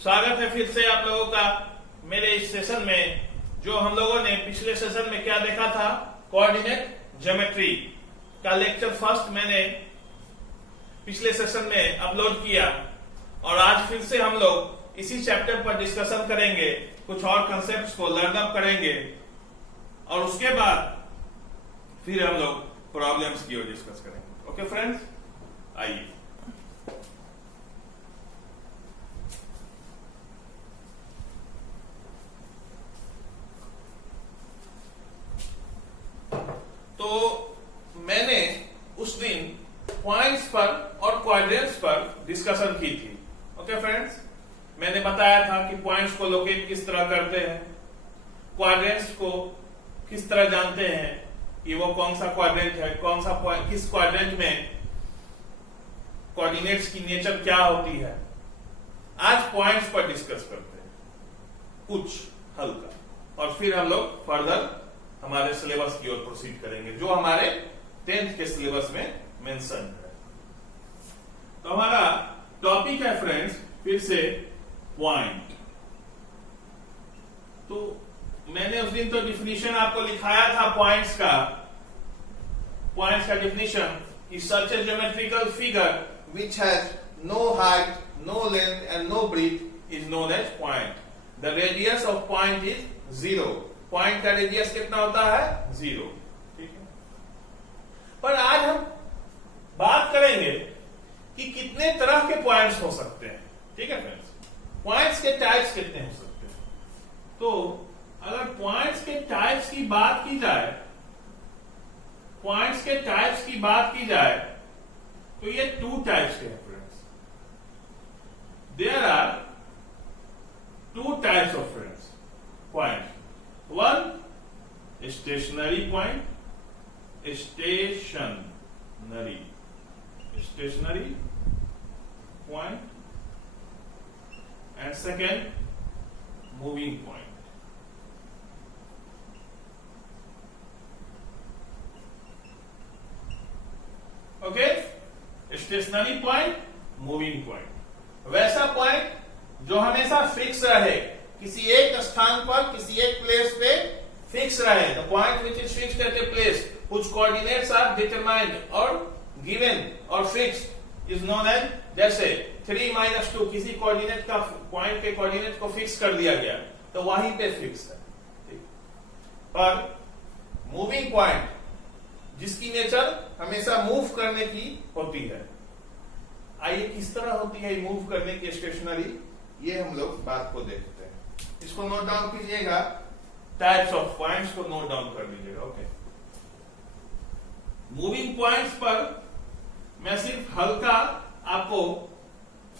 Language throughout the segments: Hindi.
स्वागत है फिर से आप लोगों का मेरे इस सेशन में। जो हम लोगों ने पिछले सेशन में क्या देखा था, कोऑर्डिनेट ज्योमेट्री का लेक्चर फर्स्ट मैंने पिछले सेशन में अपलोड किया और आज फिर से हम लोग इसी चैप्टर पर डिस्कशन करेंगे, कुछ और कंसेप्ट्स को लर्न अप करेंगे और उसके बाद फिर हम लोग प्रॉब्लम्स की ओर डिस्कस करेंगे। ओके फ्रेंड्स, आइए। तो मैंने उस दिन पॉइंट्स पर और क्वाड्रेंट्स पर डिस्कशन की थी। ओके फ्रेंड्स, मैंने बताया था कि पॉइंट्स को लोकेट किस तरह करते हैं, क्वाड्रेंट्स को किस तरह जानते हैं कि वो कौन सा क्वाड्रेंट है, कौन सा पॉइंट, किस क्वाड्रेंट में कोऑर्डिनेट्स की नेचर क्या होती है। आज पॉइंट्स पर डिस्कस करते हैं कुछ हल्का, और फिर हम लोग फर्दर हमारे सिलेबस की ओर प्रोसीड करेंगे जो हमारे 10th के सिलेबस में मेंशन है। तो हमारा टॉपिक है फ्रेंड्स फिर से पॉइंट। तो मैंने उस दिन तो डिफिनीशन आपको लिखाया था पॉइंट्स का। पॉइंट्स का definition is such A geometrical figure which has no height, no length and no breadth is known as point. The radius of point is 0. Point का रेडियस कितना होता है? 0। ठीक है। पर आज हम बात करेंगे कि कितने तरह के पॉइंट्स हो सकते हैं। ठीक है फ्रेंड्स, पॉइंट्स के टाइप्स कितने हो सकते हैं। तो अगर पॉइंट्स के टाइप्स की बात की जाए, पॉइंट्स के टाइप्स की बात की जाए तो ये 2 टाइप्स के हैं friends. There are 2 types of friends point. One stationary point, stationary point and second moving point. Okay, stationary point, moving point. वैसा पॉइंट जो हमेशा फिक्स रहे, किसी एक स्थान पर, किसी एक प्लेस पे फिक्स रहे। The point which is fixed at a place which coordinates are determined और गिवन और फिक्स्ड इज नोन एज, जैसे 3-2 किसी कोऑर्डिनेट का, पॉइंट के कोऑर्डिनेट को फिक्स कर दिया गया तो वहीं पे फिक्स है। पर मूविंग पॉइंट जिसकी नेचर हमेशा मूव करने की होती है। आइए किस तरह होती है मूव करने की स्टेशनरी, ये हम लोग बात को देखते हैं। इसको नोट डाउन कीजिएगा, टाइप्स ऑफ पॉइंट्स को नोट डाउन कर लीजिएगा। ओके, मूविंग पॉइंट्स पर मैं सिर्फ हल्का आपको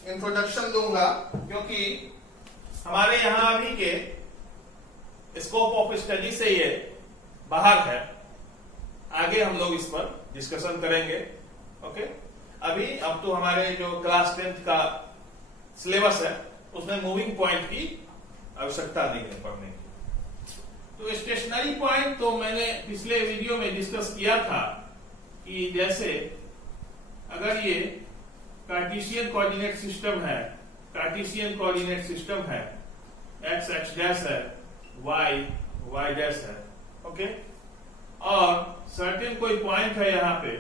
इंट्रोडक्शन दूंगा क्योंकि हमारे यहां अभी के स्कोप ऑफ स्टडी से ये बाहर है। आगे हम लोग इस पर डिस्कशन करेंगे। ओके, अब तो हमारे जो क्लास 10th का सिलेबस है उसमें मूविंग पॉइंट की आवश्यकता नहीं है पढ़ने की। तो स्टेशनरी पॉइंट तो मैंने पिछले वीडियो में डिस्कस किया था कि जैसे अगर ये कार्टेशियन कोऑर्डिनेट सिस्टम है, कार्टेशियन कोऑर्डिनेट सिस्टम है, x x डैश है, y y डैश है। ओके, और सर्टेन कोई पॉइंट है यहां पे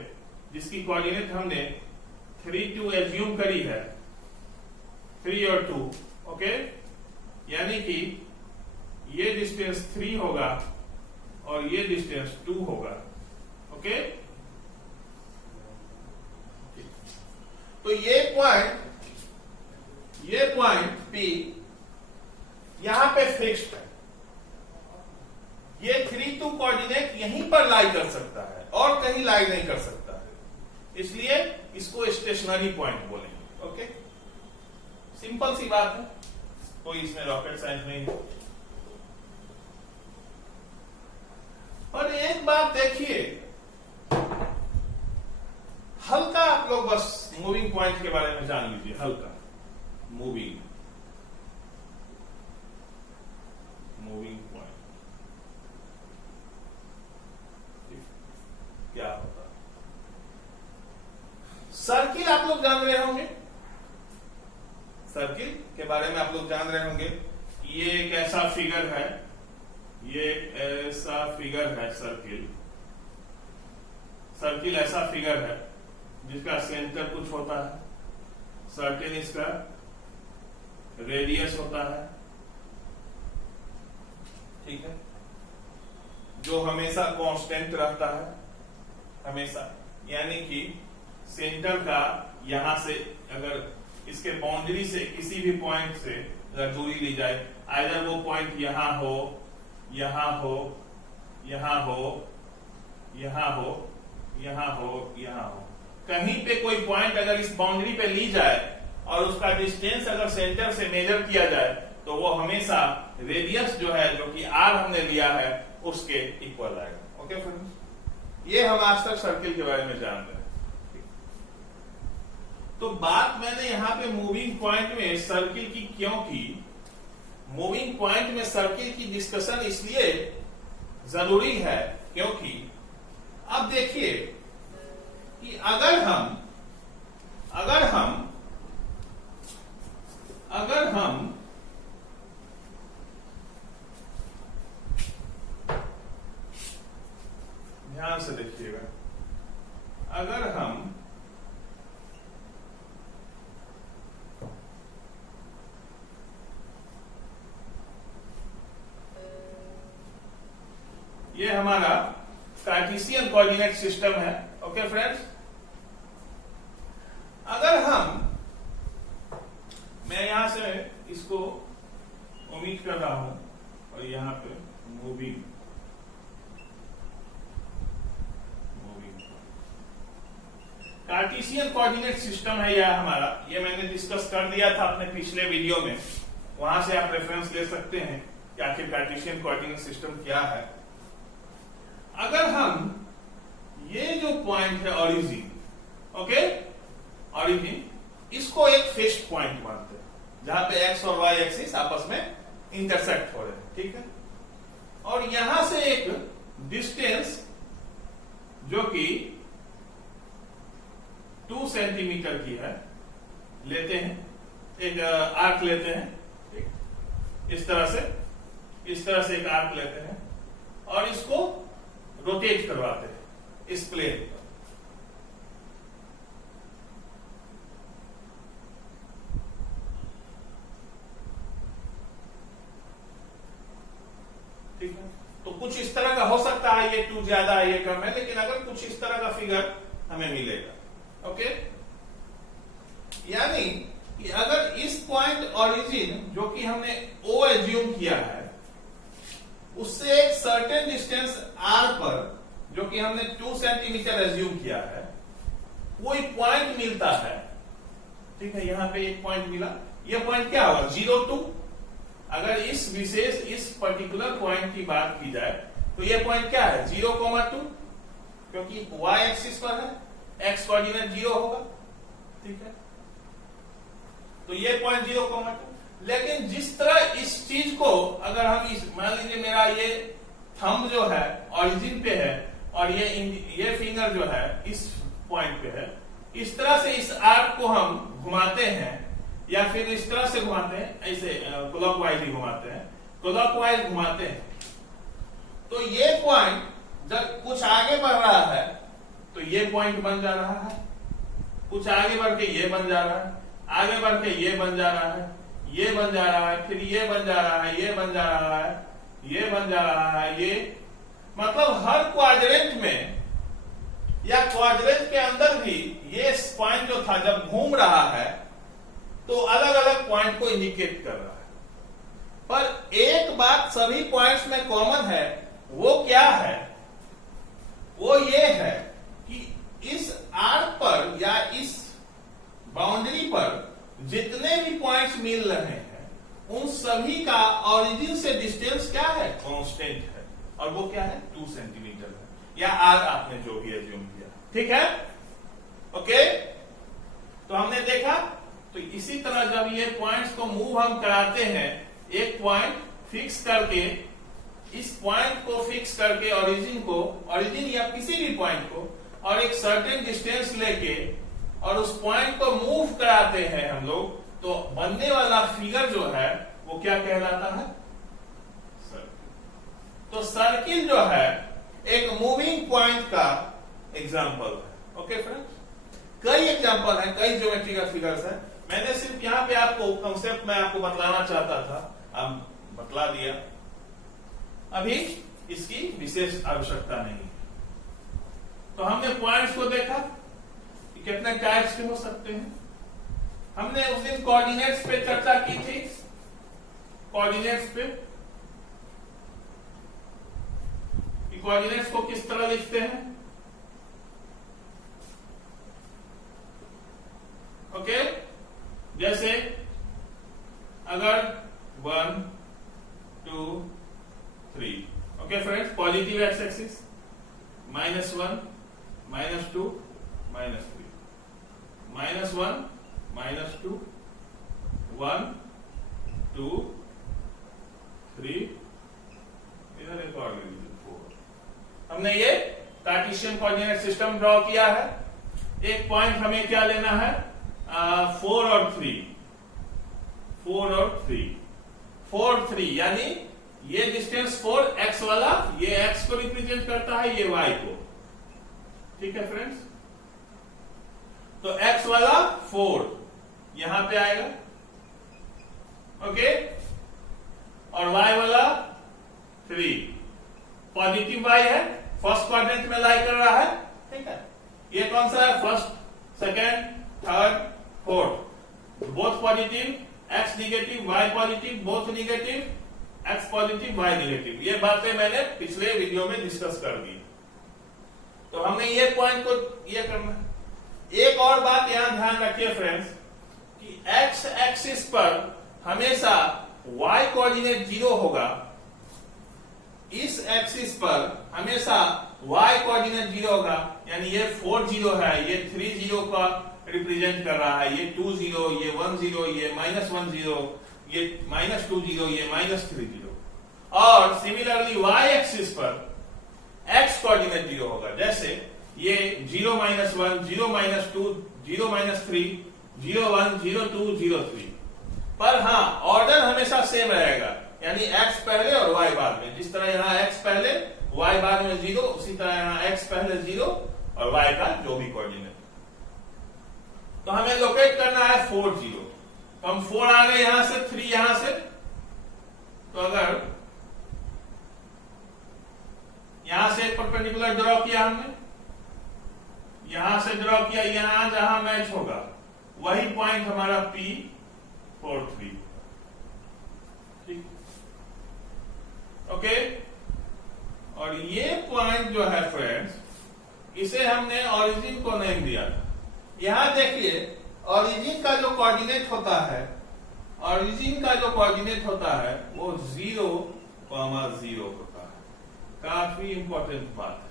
जिसकी कोऑर्डिनेट हमने 3-2 एज्यूम करी है, 3 और 2। ओके, यानी कि ये डिस्टेंस 3 होगा और ये डिस्टेंस 2 होगा। ओके, तो ये पॉइंट P यहां पे फिक्स्ड है। ये 3-2 कोऑर्डिनेट यहीं पर लाई कर सकता है और कहीं लाई नहीं कर सकता है, इसलिए इसको स्टेशनरी पॉइंट बोलेंगे। ओके, सिंपल सी बात है, कोई इसमें रॉकेट साइंस नहीं है। पर एक बात देखिए, हल्का आप लोग बस मूविंग पॉइंट के बारे में जान लीजिए। हल्का मूविंग पॉइंट क्या होता है। सर्किल आप लोग जान रहे होंगे, सर्किल के बारे में आप लोग जान रहे होंगे। ये एक ऐसा फिगर है, ये ऐसा फिगर है, सर्किल ऐसा फिगर है जिसका सेंटर कुछ होता है, सर्टेन इसका रेडियस होता है, ठीक है, जो हमेशा कांस्टेंट रहता है, हमेशा, यानी कि सेंटर का यहां से अगर इसके बाउंड्री से किसी भी पॉइंट से अगर दूरी ली जाए, आइदर वो पॉइंट यहां हो, यहां हो, यहां हो, यहां हो, यहां हो, यहां हो, कहीं पे कोई पॉइंट अगर इस बाउंड्री पे ली जाए और उसका डिस्टेंस अगर सेंटर से मेजर किया जाए तो वो हमेशा रेडियस जो है, जो कि आर हमने लिया है, उसके इक्वल आएगा। ओके फ्रेंड्स, ये हम आज तक सर्किल के बारे में जान रहे हैं। तो बात मैंने यहां पे मूविंग पॉइंट में सर्किल की क्यों की, मूविंग पॉइंट में सर्किल की डिस्कशन इसलिए जरूरी है क्योंकि अब देखिए कि अगर हम ध्यान से देखिएगा, अगर हम ये हमारा कार्टेशियन कोऑर्डिनेट सिस्टम है। ओके फ्रेंड्स, अगर मैं यहां से इसको ओमिट कर रहा हूं और यहां पे मूविंग कार्टेशियन कोऑर्डिनेट सिस्टम है यह हमारा, ये मैंने डिस्कस कर दिया था अपने पिछले वीडियो में, वहां से आप रेफरेंस ले सकते हैं कि आखिर कार्टेशियन कोऑर्डिनेट सिस्टम क्या है। अगर हम ये जो पॉइंट है ओरिजिन, ओके, ओरिजिन, इसको एक फिक्स्ड पॉइंट मानते हैं जहां पे एक्स और वाई एक्सिस आपस में इंटरसेक्ट हो रहे हैं, ठीक है, और यहां से एक डिस्टेंस जो कि 2 सेंटीमीटर की है लेते हैं, एक आर्क लेते हैं, इस तरह से एक आर्क लेते हैं और इसको रोटेट करवाते हैं इस प्लेन पर, ठीक है। तो कुछ इस तरह का हो सकता है, ये 2 ज्यादा है, ये कम है, लेकिन अगर कुछ इस तरह का फिगर हमें मिलेगा। ओके, यानी कि अगर इस पॉइंट ओरिजिन जो कि हमने O एज्यूम किया है, उससे एक सर्टेन डिस्टेंस r पर जो कि हमने 2 सेंटीमीटर एज्यूम किया है, कोई पॉइंट मिलता है, ठीक है, यहां पे एक पॉइंट मिला, ये पॉइंट क्या होगा, 0, 2। अगर इस पर्टिकुलर पॉइंट की बात की जाए तो ये पॉइंट क्या है, 0,2, क्योंकि y एक्सिस पर है, x कोऑर्डिनेट 0 होगा, ठीक है, तो ये पॉइंट 0,2। लेकिन जिस तरह इस चीज को अगर हम मान लीजिए मेरा ये थंब जो है ओरिजिन पे है और ये फिंगर जो है इस पॉइंट पे है, इस तरह से इस आर्क को हम घुमाते हैं या फिर इस तरह से घुमाते हैं, ऐसे क्लॉकवाइज ही घुमाते हैं, क्लॉकवाइज घुमाते हैं, तो ये पॉइंट जब कुछ आगे बढ़ रहा है तो ये पॉइंट बन जा रहा है, कुछ आगे बढ़ के ये बन जा रहा है, आगे बढ़ के ये बन जा रहा है, ये बन जा रहा है, फिर ये बन जा रहा है, ये बन जा रहा है, ये बन जा रहा है, ये मतलब हर क्वाड्रेंट में या क्वाड्रेंट के अंदर भी ये पॉइंट जो था जब घूम रहा है तो अलग अलग पॉइंट को इंडिकेट कर रहा है। पर एक बात सभी पॉइंट्स में कॉमन है, वो क्या है, वो ये है कि इस आर्क पर या इस बाउंड्री पर जितने भी पॉइंट्स मिल रहे हैं उन सभी का ओरिजिन से डिस्टेंस क्या है, कांस्टेंट है, और वो क्या है, 2 सेंटीमीटर है, या आर आपने जो भी एज्यूम किया, ठीक है। ओके, तो हमने देखा, तो इसी तरह जब ये पॉइंट्स को मूव हम कराते हैं, एक पॉइंट फिक्स करके, इस पॉइंट को फिक्स करके ओरिजिन या किसी भी पॉइंट को, और एक सर्टेन डिस्टेंस लेके और उस पॉइंट को मूव कराते हैं हम लोग, तो बनने वाला फिगर जो है वो क्या कहलाता है? सर्किल। तो सर्किल जो है एक मूविंग पॉइंट का एग्जाम्पल है। ओके फ्रेंड्स, कई एग्जाम्पल है, कई ज्योमेट्रिकल फिगर्स है। मैंने सिर्फ यहां पे आपको कंसेप्ट में आपको बतलाना चाहता था, अब बतला दिया। अभी इसकी विशेष आवश्यकता नहीं है। तो हमने पॉइंट्स को देखा कि कितने टाइप्स के हो सकते हैं। हमने उस दिन कोऑर्डिनेट्स पे चर्चा की थी। कोऑर्डिनेट्स पे कोऑर्डिनेट्स को किस तरह लिखते हैं। ओके, जैसे अगर 1 2 3, okay friends, positive x axis -1 -2 -3, -1 -2 1 2 3, इधर एक और 4। हमने ये कार्टेशियन कोऑर्डिनेट सिस्टम ड्रॉ किया है। एक पॉइंट हमें क्या लेना है? 4 और 3, 4 और 3, 4 3, यानी ये डिस्टेंस 4 x वाला, ये x को रिप्रेजेंट करता है, ये y को। ठीक है फ्रेंड्स, तो x वाला 4 यहां पे आएगा, ओके, और y वाला 3 पॉजिटिव y है, फर्स्ट क्वाड्रेंट में लाई कर रहा है। ठीक है, ये कौन सा है? First, second, third, fourth, both positive, x negative y positive, both negative, x positive y negative. ये बातें मैंने पिछले वीडियो में डिस्कस कर दी। तो हमने ये पॉइंट को ये करना। एक और बात यहां ध्यान रखिए फ्रेंड्स कि x एक्सिस पर हमेशा y कोऑर्डिनेट 0 होगा, इस एक्सिस पर हमेशा y कोऑर्डिनेट 0 होगा, यानी ये 4 0 है, ये 3 0 का रिप्रेजेंट कर रहा है, ये 2 0, ये 1 0, ये -1 0, ये -2 0, ये -3 0। और सिमिलरली y एक्सिस पर x कोऑर्डिनेट 0 होगा, जैसे ये 0 -1 0 -2 0 -3 0 1 0 2 0 3। पर हाँ, ऑर्डर हमेशा सेम रहेगा, यानी x पहले और y बाद में। जिस तरह यहाँ x पहले y बाद में 0, उसी तरह यहाँ x पहले 0 और y का जो भी कोऑर्डिनेट। तो हमें लोकेट करना है 4 0। तो हम 4 आ गए यहां से, 3 यहां से। तो अगर यहां से एक परपेंडिकुलर ड्रॉ किया हमने, यहां से ड्रॉ किया, यहां जहां मैच होगा वही पॉइंट हमारा P4 3। ठीक, ओके। और ये पॉइंट जो है फ्रेंड्स, इसे हमने ओरिजिन को नेम दिया था। यहां देखिए, ओरिजिन का जो कोऑर्डिनेट होता है, ओरिजिन का जो कोऑर्डिनेट होता है वो 0, 0 होता है। काफी इंपॉर्टेंट बात है,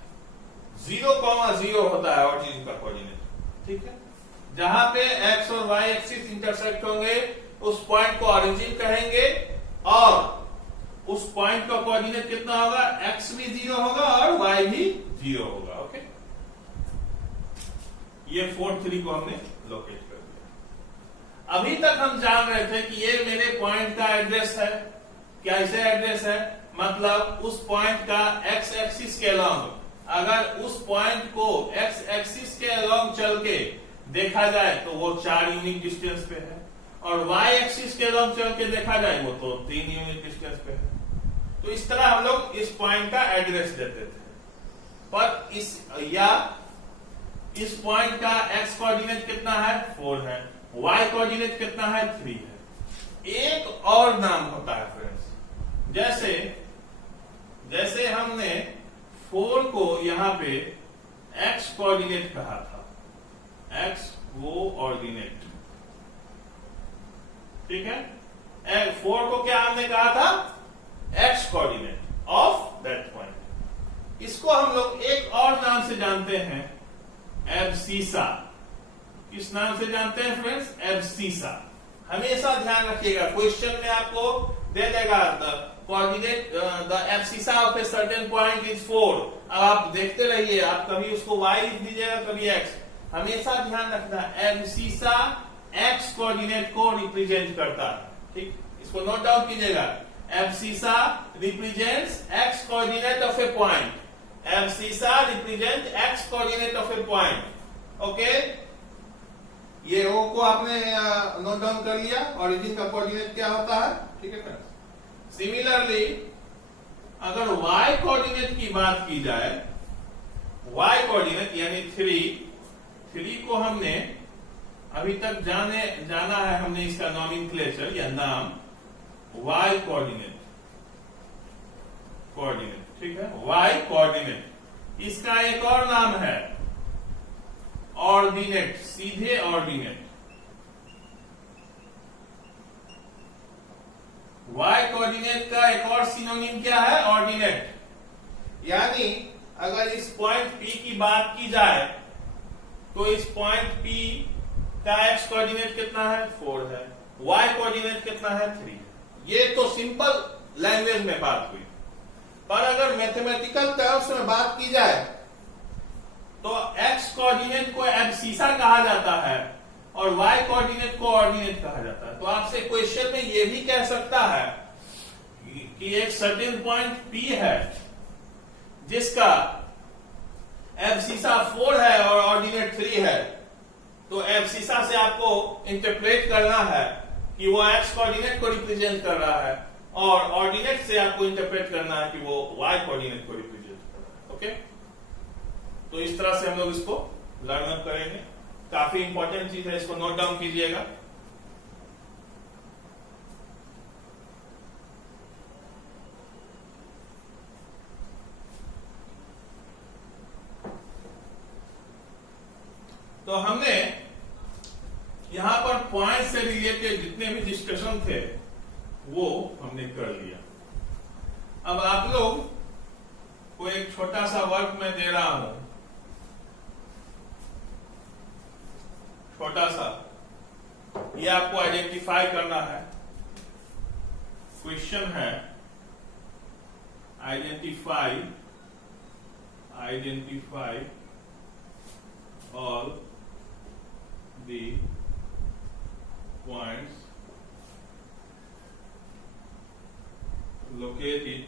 0, 0 होता है ओरिजिन का कोऑर्डिनेट। ठीक है, जहां पे x और y एक्सिस इंटरसेक्ट होंगे उस पॉइंट को ओरिजिन कहेंगे, और उस पॉइंट का कोऑर्डिनेट कितना होगा? x भी 0 होगा और y भी 0 होगा। ओके, ये 4 3 को हमने लोकेट कर दिया। अभी तक हम जान रहे थे कि ये मेरे पॉइंट का एड्रेस है। कैसे एड्रेस है? मतलब उस पॉइंट का x एक्सिस के अलोंग, अगर उस पॉइंट को x एक्सिस के अलोंग चल के देखा जाए तो वो 4 यूनिट डिस्टेंस पे है, और y एक्सिस के अलोंग चल के देखा जाए वो तो 3 यूनिट डिस्टेंस पे है। तो इस तरह हम लोग इस पॉइंट का एड्रेस देते थे। पर इस पॉइंट का x कोऑर्डिनेट कितना है? 4 है, y कोऑर्डिनेट कितना है? 3 है। एक और नाम होता है फ्रेंड्स, जैसे हमने 4 को यहां पे x कोऑर्डिनेट कहा था, x वो ऑर्डिनेट। ठीक है, 4 को क्या हमने कहा था? x coordinate of that point. इसको हम लोग एक और नाम से जानते हैं, एब्सिसा। किस नाम से जानते हैं फ्रेंड्स? एब्सिसा। हमेशा ध्यान रखिएगा, क्वेश्चन में आपको दे देगा coordinate, the abscissa of a certain point is 4। अब आप देखते रहिए, आप कभी उसको y लिख दीजिएगा, कभी x। हमेशा ध्यान रखना, एब्सिसा एक्स कोऑर्डिनेट को रिप्रेजेंट करता है। ठीक, इसको नोट डाउन कीजिएगा। Abscissa represents x coordinate of A point. Abscissa represent x coordinate of A point. Okay, ये ओ को आपने नोट डाउन कर लिया। ओरिजिन का कोऑर्डिनेट क्या होता है? ठीक है फ्रेंड्स। सिमिलरली अगर y कोऑर्डिनेट की बात की जाए, y कोऑर्डिनेट यानी 3 को हमने अभी तक जाना है हमने इसका नॉमेनक्लेचर या नाम y कोऑर्डिनेट। ठीक है, y कोऑर्डिनेट। इसका एक और नाम है ऑर्डिनेट, सीधे ऑर्डिनेट। y कोऑर्डिनेट का एक और सिनोनिम क्या है? ऑर्डिनेट। यानी अगर इस पॉइंट P की बात की जाए तो इस पॉइंट P का x कोऑर्डिनेट कितना है? 4 है। y कोऑर्डिनेट कितना है? 3। ये तो सिंपल लैंग्वेज में बात हुई। पर अगर मैथमेटिकल टर्म्स में बात की जाए तो x कोऑर्डिनेट को एब्सिसा कहा जाता है और y कोऑर्डिनेट को ऑर्डिनेट कहा जाता है। तो आपसे क्वेश्चन में ये भी कह सकता है कि एक सर्टेन पॉइंट P है जिसका एब्सिसा 4 है और ऑर्डिनेट 3 है। तो एब्सिसा से आपको इंटरप्रेट करना है कि वो x कोऑर्डिनेट को रिप्रेजेंट कर रहा है और ऑर्डिनेट से आपको इंटरप्रेट करना है कि वो y कोऑर्डिनेट को रिप्रेजेंट कर रहा है। ओके, तो इस तरह से हम लोग इसको लर्न अप करेंगे। काफी इंपॉर्टेंट चीज है, इसको नोट डाउन कीजिएगा। तो हमने यहां पर पॉइंट से रिलेटेड जितने भी डिस्कशन थे वो हमने कर लिया। अब आप लोग को एक छोटा सा वर्क मैं दे रहा हूं, छोटा सा। ये आपको आइडेंटिफाई करना है। क्वेश्चन है identify all the points located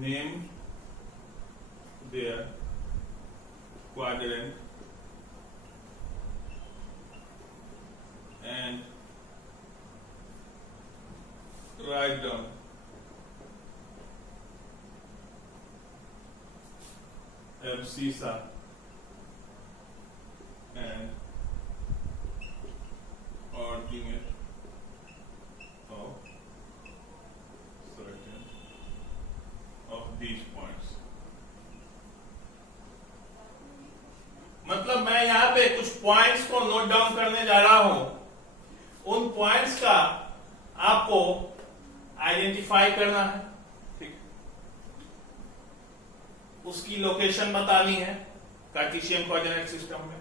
name their quadrant and write down abscissa and ordinate of certain of these points। मतलब मैं यहां पे कुछ पॉइंट्स को नोट डाउन करने जा रहा हूं। उन पॉइंट्स का आपको आइडेंटिफाई करना है। ठीक, उसकी लोकेशन बतानी है कार्टेशियन कोऑर्डिनेट सिस्टम में।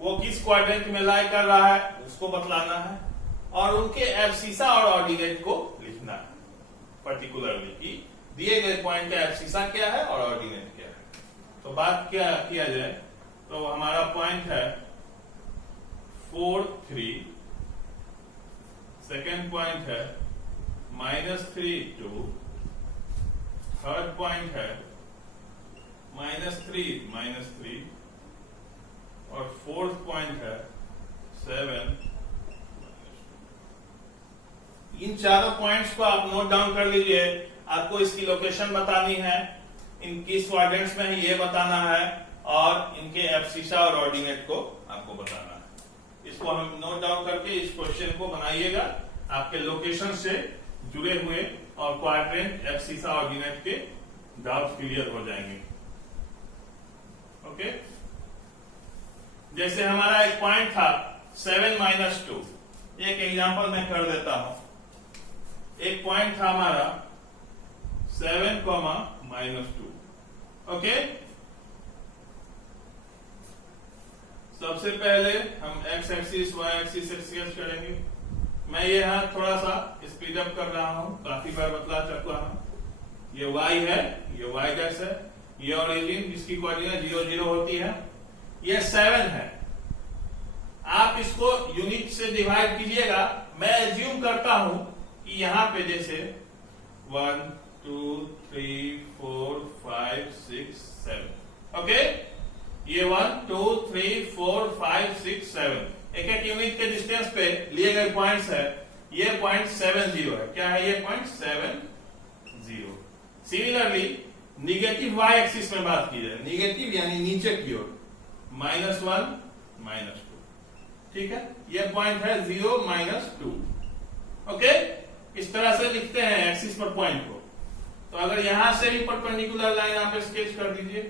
वो किस क्वाड्रेंट में लाई कर रहा है उसको बतलाना है और उनके एब्सिसा और ऑर्डिनेट को लिखना है पर्टिकुलरली कि दिए गए पॉइंट का एब्सिसा क्या है और ऑर्डिनेट क्या है। तो बात क्या किया जाए तो हमारा पॉइंट है 4, 3। सेकेंड पॉइंट है -3, 2। थर्ड पॉइंट है -3, -3 और फोर्थ पॉइंट है 7। इन चारों पॉइंट्स को आप नोट डाउन कर लीजिए। आपको इसकी लोकेशन बतानी है, इनकी क्वाड्रेंट्स में ये बताना है और इनके एब्सिसा और ऑर्डिनेट को आपको बताना है। इसको हम नोट डाउन करके इस क्वेश्चन को बनाइएगा। आपके लोकेशन से जुड़े हुए और क्वाड्रेंट, एब्सिसा, ऑर्डिनेट के डाउट क्लियर हो जाएंगे। ओके, जैसे हमारा एक पॉइंट था 7 - 2। एक एग्जांपल मैं कर देता हूं। एक पॉइंट था हमारा 7, -2। ओके, सबसे पहले हम x axis, y axis sketch करेंगे। मैं ये यहां थोड़ा सा स्पीड अप कर रहा हूं, काफी बार बतला चुका हूं। ये y है, ये y डैश है, ये ओरिजिन जिसकी कोऑर्डिनेट 0 0 होती है, ये 7 है। आप इसको यूनिट से डिवाइड कीजिएगा। मैं एज्यूम करता हूं कि यहां पे जैसे 1 2 3 4 5 6 7, ओके, ये 1 2 3 4 5 6 7 एक एक यूनिट के डिस्टेंस पे लिए गए पॉइंट्स है। ये 0.70 है। क्या है ये 0.70? सिमिलरली निगेटिव वाई एक्सिस में बात की जाए, निगेटिव यानी नीचे की ओर, -1 -2, ठीक है। ये पॉइंट है 0 -2, ओके। इस तरह से लिखते हैं एक्सिस पर पॉइंट को। तो अगर यहां से भी परपेंडिकुलर लाइन आप स्केच कर दीजिए,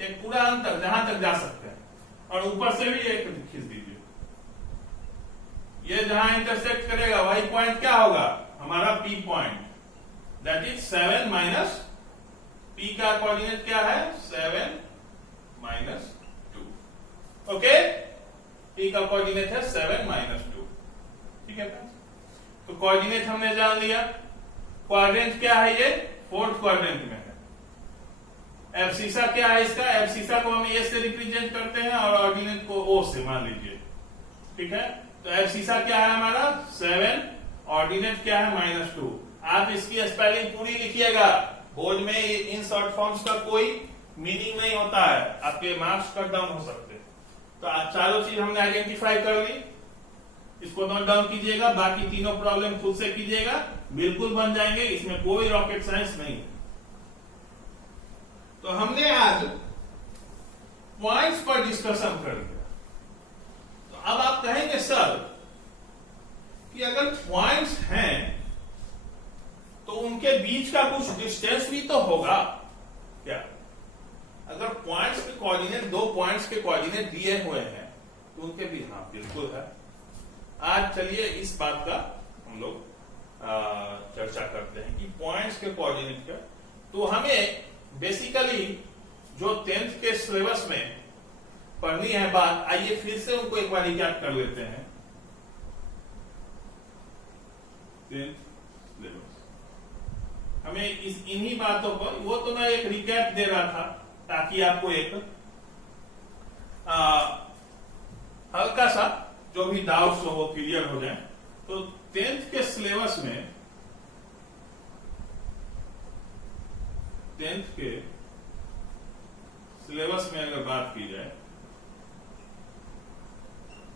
एक पूरा अंतर जहां तक जा सकते हैं, और ऊपर से भी एक खींच दीजिए। ये जहां इंटरसेक्ट करेगा वही पॉइंट क्या होगा? हमारा P point, that is 7 minus P का कोऑर्डिनेट क्या है? 7 -2, ओके। P का कोऑर्डिनेट है 7 -2, ठीक है। तो कोऑर्डिनेट हमने जान लिया। क्वाड्रेंट क्या है? ये 4th क्वाड्रेंट में है। एब्सिसा क्या है इसका? एब्सिसा को हम ए से रिप्रेजेंट करते हैं और ऑर्डिनेट को ओ से, मान लीजिए, ठीक है। तो एब्सिसा क्या है हमारा? 7, ऑर्डिनेट क्या है? -2। आप इसकी स्पेलिंग पूरी लिखिएगा। बोर्ड में इन शॉर्ट फॉर्म्स का कोई मीनिंग नहीं होता है, आपके मार्क्स कट डाउन हो सकते हैं। तो आज चारों चीज हमने आइडेंटिफाई कर ली, इसको नोट डाउन कीजिएगा। बाकी तीनों प्रॉब्लम खुद से कीजिएगा, बिल्कुल बन जाएंगे, इसमें कोई रॉकेट साइंस नहीं है। तो हमने आज पॉइंट्स पर डिस्कशन कर लिया। तो अब आप कहेंगे सर कि अगर पॉइंट्स हैं तो उनके बीच का कुछ डिस्टेंस भी तो होगा क्या? अगर पॉइंट्स के कोऑर्डिनेट, 2 पॉइंट्स के कोऑर्डिनेट दिए हुए हैं तो उनके भी, हाँ बिल्कुल है। आज चलिए इस बात का हम लोग चर्चा करते हैं कि पॉइंट्स के कोऑर्डिनेट का। तो हमें बेसिकली जो 10th के सिलेबस में पढ़नी है बात, आइए फिर से उनको एक बार रिकैप कर लेते हैं। 10th सिलेबस हमें इन्हीं बातों पर, वो तो मैं एक रिकैप दे रहा था ताकि आपको एक हल्का सा जो भी डाउट्स हो वो क्लियर हो जाए। तो 10th के सिलेबस में, 10th के सिलेबस में अगर बात की जाए,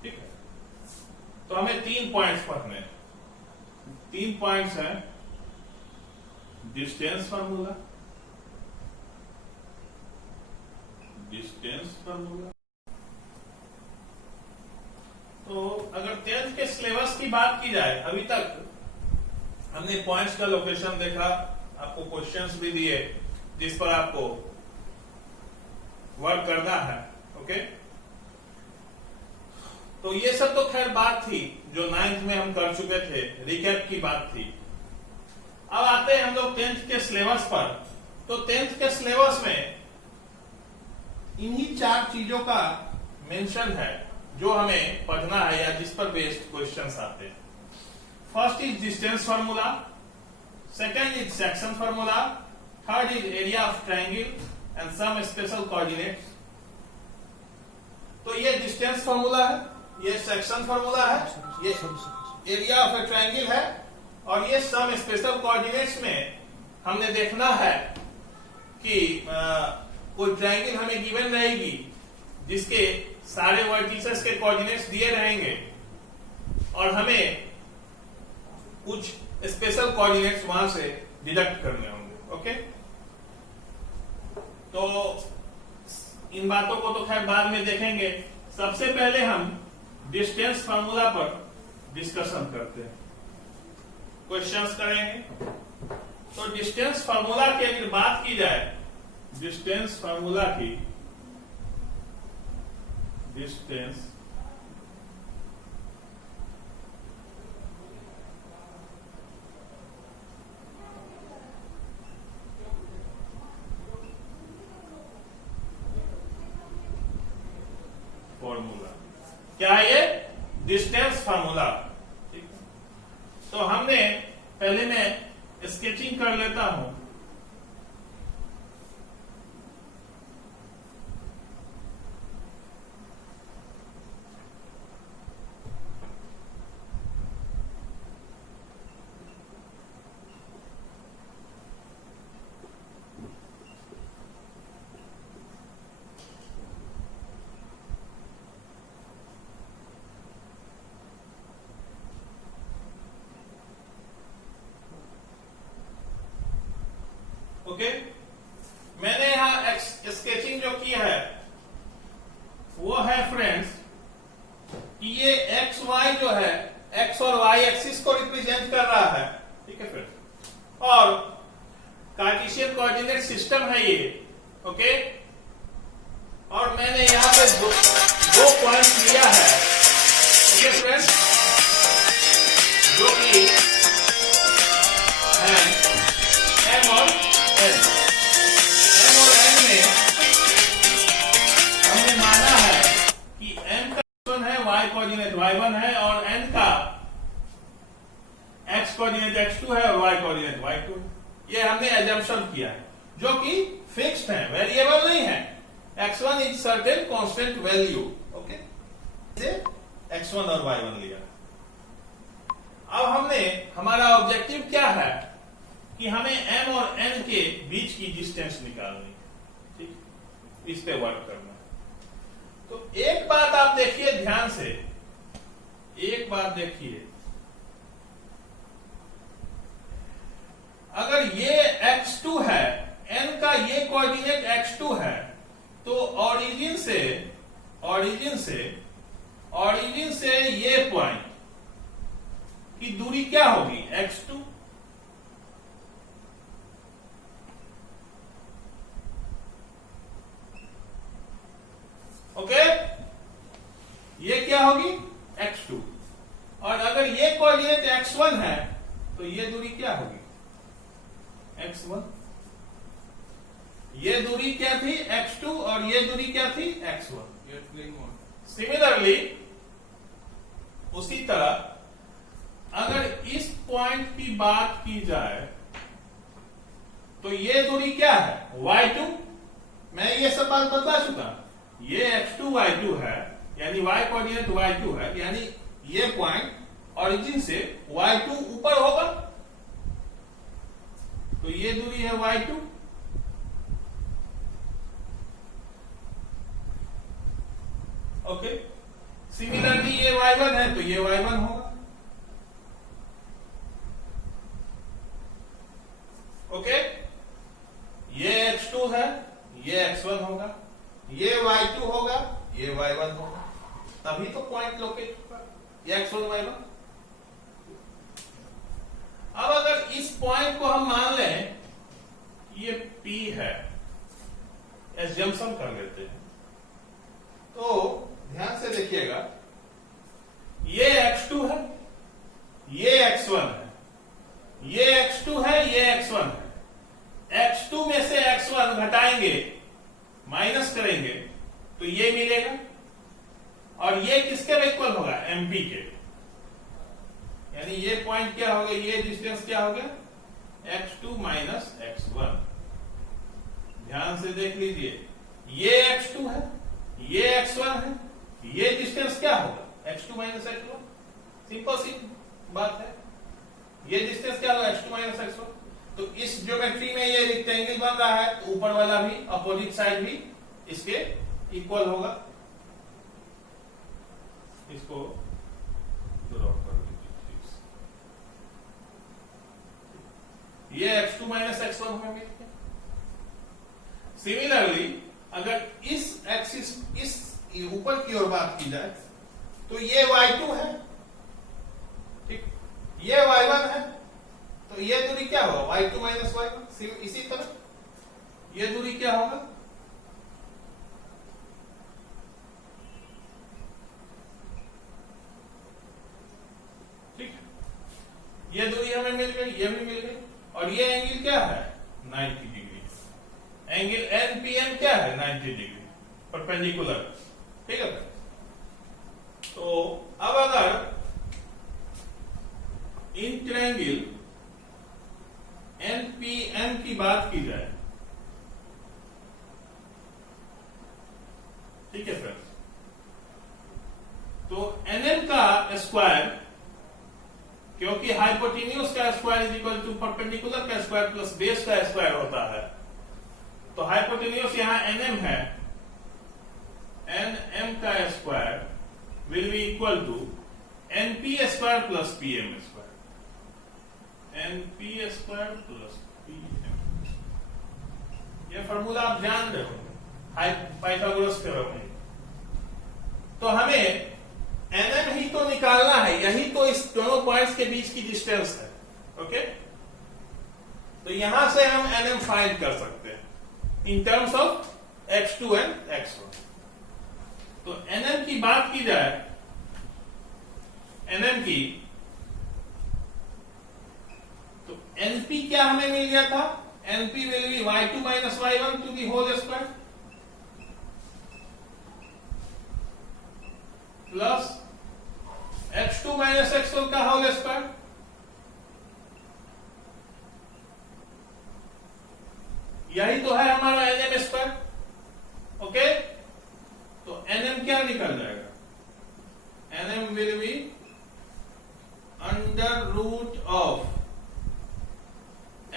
ठीक है, तो हमें 3 पॉइंट्स पढ़ने हैं। 3 पॉइंट्स हैं, डिस्टेंस फार्मूला, डिस्टेंस फार्मूला। तो अगर 10th के सिलेबस की बात की जाए, अभी तक हमने पॉइंट्स का लोकेशन देखा, आपको क्वेश्चंस भी दिए जिस पर आपको वर्क करना है, ओके। तो ये सब तो खैर बात थी जो 9th में हम कर चुके थे, रिकैप की बात थी। अब आते हैं हम लोग 10th के सिलेबस पर। तो 10th के सिलेबस में इन्हीं 4 चीजों का मेंशन है जो हमें पढ़ना है या जिस पर बेस्ड क्वेश्चंस आते हैं। First is distance formula, second is section formula, third is area of triangle and some special coordinates. तो ये डिस्टेंस फार्मूला है, ये सेक्शन फार्मूला है, ये एरिया ऑफ ए ट्रायंगल है, और ये सम स्पेशल कोऑर्डिनेट्स में हमने देखना है कि कोई ट्रायंगल हमें गिवन रहेगी जिसके सारे वर्टिसेस के कोऑर्डिनेट्स दिए रहेंगे और हमें कुछ स्पेशल कोऑर्डिनेट्स वहां से डिडक्ट करने होंगे, ओके। तो इन बातों को तो खैर बाद में देखेंगे। सबसे पहले हम डिस्टेंस फार्मूला पर डिस्कशन करते हैं, क्वेश्चंस करेंगे। तो डिस्टेंस फार्मूला की अगर बात की जाए, डिस्टेंस फार्मूला की, डिस्टेंस फॉर्मूला क्या है? ये डिस्टेंस फार्मूला। तो हमने पहले मैं स्केचिंग कर लेता हूं। ओके, मैंने यहां स्केचिंग जो की है वो है फ्रेंड्स कि ये एक्स वाई जो है, एक्स और वाई एक्सिस को रिप्रेजेंट कर रहा है, ठीक है फ्रेंड्स, और कार्टेशियन कोऑर्डिनेट सिस्टम है ये, ओके। और मैंने यहां पे दो पॉइंट लिया है, ओके फ्रेंड्स, जो कि है एम और एन। एम और एन में हमने माना है कि एम का x1 है, y कोऑर्डिनेट y1 है, और n का x कोऑर्डिनेट x2 है और y कोऑर्डिनेट y2 है। ये हमने एजम्पशन किया है, जो कि फिक्स्ड है, वेरिएबल नहीं है। x1 is certain constant value, okay, x1 और y1 लिया। अब हमने, हमारा ऑब्जेक्टिव क्या है कि हमें m और n के बीच की डिस्टेंस निकालनी है, ठीक, इस पे वर्क करना है। तो एक बात आप देखिए ध्यान से, एक बात देखिए, अगर ये x2 है, n का ये कोऑर्डिनेट x2 है, तो ओरिजिन से ये पॉइंट की दूरी क्या होगी, x2। ओके, ये क्या होगी, x2। और अगर ये कोऑर्डिनेट x1 है तो ये दूरी क्या होगी, x1। ये दूरी क्या थी, x2, और ये दूरी क्या थी, x1। सिमिलरली उसी तरह अगर इस पॉइंट की बात की जाए तो ये दूरी क्या है, y2। मैं ये सब बात बता चुका, ये x2 y2 है, यानी y कोऑर्डिनेट y2 है, यानी ये पॉइंट ओरिजिन से y2 ऊपर होगा, तो ये दूरी है y2। ओके, सिमिलरली ये y1 है तो ये y1 होगा, ओके। ये x2 है, ये x1 होगा, ये y2 होगा, ये y1 होगा, तभी तो पॉइंट लोकेट होगा, ये x1 y1। अब अगर इस पॉइंट को हम मान लें ये P है, एजम्पशन कर लेते हैं, तो ध्यान से देखिएगा, ये x2 है, ये x1 है, ये x2 है, ये x1 है। x2 में से x1 घटाएंगे, माइनस करेंगे, तो ये मिलेगा, और ये किसके इक्वल होगा, MP के, यानी ये पॉइंट क्या हो गया, ये डिस्टेंस क्या हो गया, x2 माइनस x1। ध्यान से देख लीजिए, ये x2 है, ये x1 है, ये डिस्टेंस क्या होगा, x2 माइनस x1। सिंपल सी बात है, ये डिस्टेंस क्या होगा, x2 माइनस x1। तो इस ज्योमेट्री में ये रेक्टेंगल बन रहा है, तो ऊपर वाला भी, अपोजिट साइड भी इसके इक्वल होगा। इसको ड्रॉ कर दीजिए, ये x2 माइनस x1 हमें मिल गया। सिमिलरली अगर इस एक्सिस, इस ऊपर की ओर बात की जाए तो ये y2 है, ठीक, ये y1 है, तो ये दूरी क्या होगा, y2 माइनस y1। इसी तरह ये दूरी क्या होगा, ठीक, ये दूरी हमें मिल गई, ये भी मिल गई, और ये एंगल क्या है, 90 डिग्री। एंगल NPM क्या है, 90 डिग्री परपेंडिकुलर, ठीक है। तो अब अगर इन ट्रायंगल NPM की बात की जाए, ठीक है फ्रेंड्स, तो NM का स्क्वायर, क्योंकि हाइपोटेन्यूज का square is equal to perpendicular का स्क्वायर प्लस बेस का स्क्वायर होता है, तो हाइपोटेन्यूज यहां NM है, NM का square will be equal to NP square plus PM square, NP square plus PM। ये फॉर्मूला आप ध्यान रखो, पाइथागोरस थ्योरम। तो हमें nm ही तो निकालना है, यही तो इस दोनों पॉइंट्स के बीच की डिस्टेंस है। ओके, तो यहां से हम nm फाइंड कर सकते हैं in terms of x2 and x1। तो nm की बात की जाए, nm की, तो np क्या हमें मिल गया था? np will be y2 minus y1 to the whole square plus x2 minus x1 का होल स्क्वायर। यही तो है हमारा nm स्क्वायर। ओके, तो nm क्या निकल जाएगा? nm will be under root of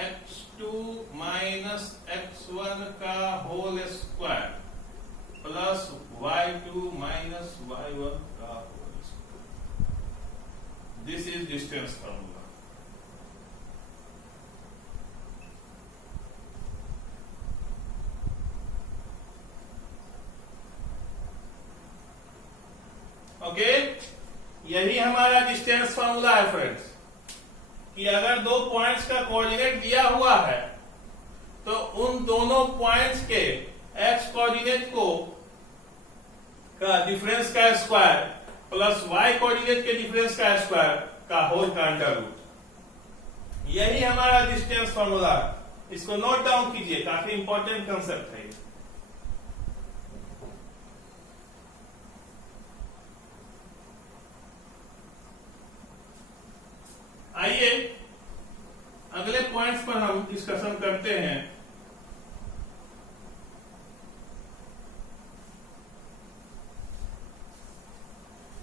x2 minus x1 का whole square plus y2 minus y1 का whole square. This is distance formula. Okay, यही हमारा डिस्टेंस फॉर्मूला है फ्रेंड्स, कि अगर दो पॉइंट्स का कोऑर्डिनेट दिया हुआ है तो उन दोनों पॉइंट्स के एक्स कोऑर्डिनेट को का डिफरेंस का स्क्वायर प्लस वाई कोऑर्डिनेट के डिफरेंस का स्क्वायर का होल का अंडर रूट, यही हमारा डिस्टेंस फॉर्मूला है। इसको नोट डाउन कीजिए, काफी इंपॉर्टेंट कंसेप्ट है। आइए अगले पॉइंट्स पर हम डिस्कशन करते हैं।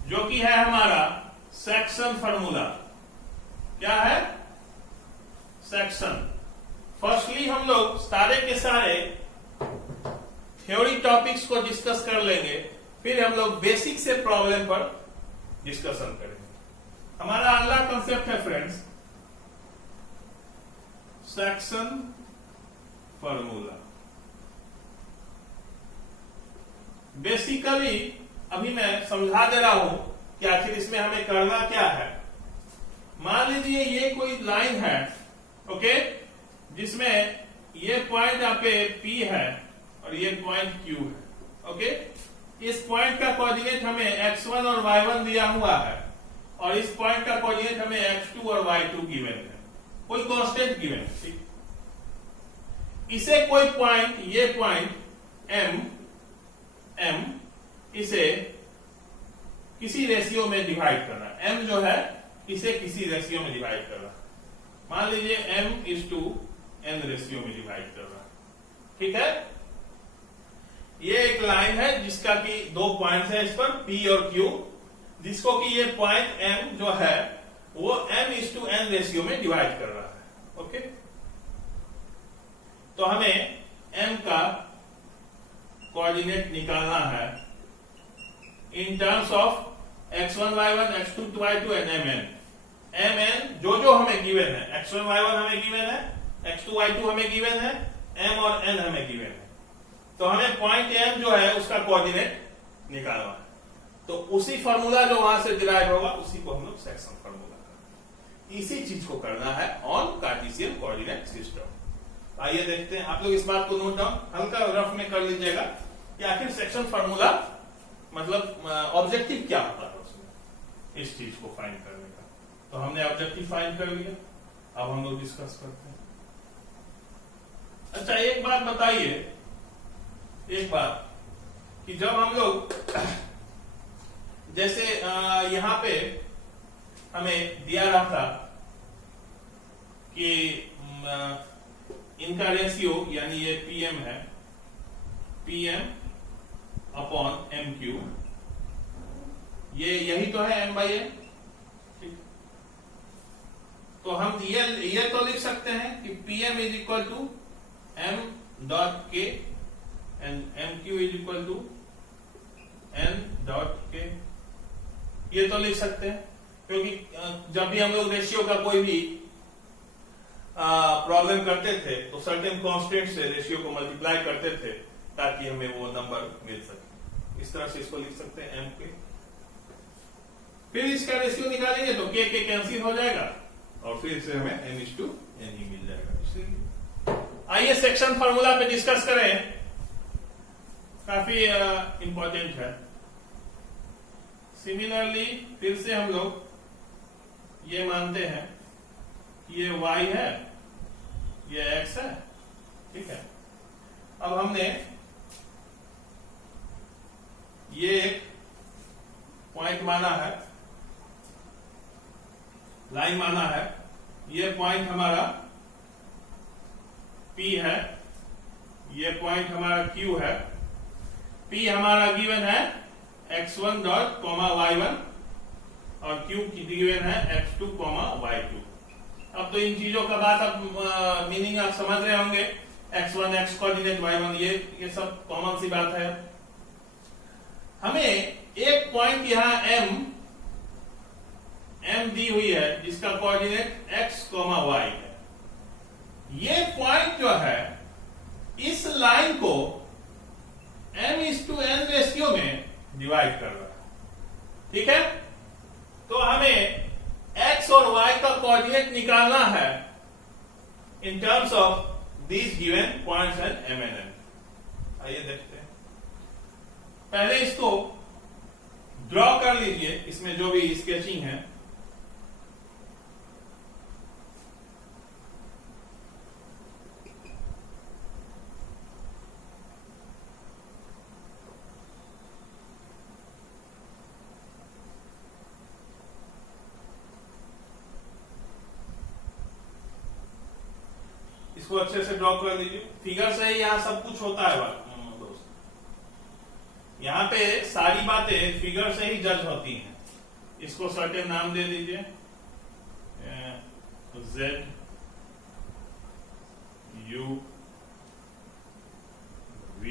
जो कि है हमारा सेक्शन फॉर्मूला। क्या है? सेक्शन। फर्स्टली हम लोग सारे के सारे थ्योरी टॉपिक्स को डिस्कस कर लेंगे, फिर हम लोग बेसिक से प्रॉब्लम पर डिस्कशन करेंगे। हमारा अगला कंसेप्ट है फ्रेंड्स सेक्शन फॉर्मूला। बेसिकली अभी मैं समझा दे रहा हूं कि आखिर इसमें हमें करना क्या है। मान लीजिए ये कोई लाइन है, ओके, जिसमें ये पॉइंट यहाँ पे P है और ये पॉइंट Q है। ओके, इस पॉइंट का कोऑर्डिनेट हमें x1 और y1 दिया हुआ है और इस पॉइंट का कोऑर्डिनेट हमें x2 और y2 गिवन है, कोई कांस्टेंट गिवन है। ठीक, इसे कोई पॉइंट, ये पॉइंट m इसे किसी रेशियो में डिवाइड करना, m जो है इसे किसी रेशियो में डिवाइड करना। मान लीजिए m/n रेशियो में डिवाइड करना। ठीक है, ये एक लाइन है जिसका कि दो पॉइंट्स है इस पर P और Q, जिसको कि ये पॉइंट M जो है वो m/n रेशियो में डिवाइड कर रहा है। ओके, तो हमें M का कोऑर्डिनेट निकालना है in terms of x1 y1 x2 y2 and mn जो हमें गिवन है, x1 y1 हमें गिवन है, x2 y2 हमें गिवन है, m और n हमें गिवन है। तो हमें पॉइंट m जो है उसका कोऑर्डिनेट निकालना है। तो उसी फॉर्मूला जो वहां से डिराइव होगा उसी को हम लोग सेक्शन फॉर्मूला करते हैं। इसी चीज को करना है ऑन कार्टेशियन कोऑर्डिनेट सिस्टम। आइए देखते हैं, आप लोग इस बात को नोट डाउन हल्का रफ में कर लीजिएगा कि आखिर सेक्शन फॉर्मूला मतलब ऑब्जेक्टिव क्या होता है उसमें, इस चीज को फाइंड करने का। तो हमने ऑब्जेक्टिव फाइंड कर लिया, अब हम लोग डिस्कस करते हैं। अच्छा, एक बात बताइए, एक बात कि जब हम लोग जैसे यहां पे हमें दिया रहा था कि इनका रेशियो यानी ये pm है, pm अपॉन mq, ये यही तो है m/n। ठीक, तो हम ये तो लिख सकते हैं कि pm is equal to m dot k and mq is equal to n dot k, ये तो लिख सकते हैं। क्योंकि जब भी हम लोग रेशियो का कोई भी प्रॉब्लम करते थे तो सर्टेन कांस्टेंट से रेशियो को मल्टीप्लाई करते थे ताकि हमें वो नंबर मिल सके। इस तरह से इसको लिख सकते हैं m के। फिर इसका रेशियो निकालेंगे तो k कैंसिल हो जाएगा और फिर से हमें m/n ही मिल जाएगा। इसलिए आइए सेक्शन फार्मूला पे डिस्कस करें, काफी इंपॉर्टेंट है। सिमिलरली फिर से हम लोग ये मानते हैं कि ये y है, ये x है, ठीक है। अब हमने ये एक पॉइंट माना है, लाइन माना है, ये पॉइंट हमारा P है, ये पॉइंट हमारा Q है। P हमारा गिवन है x1 डॉट कॉमा y1 और Q की गिवन है x2 कॉमा y2। अब तो इन चीजों का बात अब मीनिंग आप समझ रहे होंगे, x1 x कोऑर्डिनेट y1, ये सब कॉमन सी बात है। हमें एक पॉइंट यहां m दी हुई है जिसका कोऑर्डिनेट x, y है। ये पॉइंट जो है इस लाइन को m/n रेशियो में डिवाइड कर रहा है, ठीक है। तो हमें x और y का कोऑर्डिनेट निकालना है in terms of these given points and m and n। आइए देखते हैं। पहले इसको ड्रॉ कर लीजिए, इसमें जो भी स्केचिंग है। इसको अच्छे से ड्रॉ कर लीजिए। फिगर से ही यहां सब कुछ होता है दोस्त, यहां पे सारी बातें फिगर से ही जज होती हैं। इसको सर्टेन नाम दे दीजिए, Z U V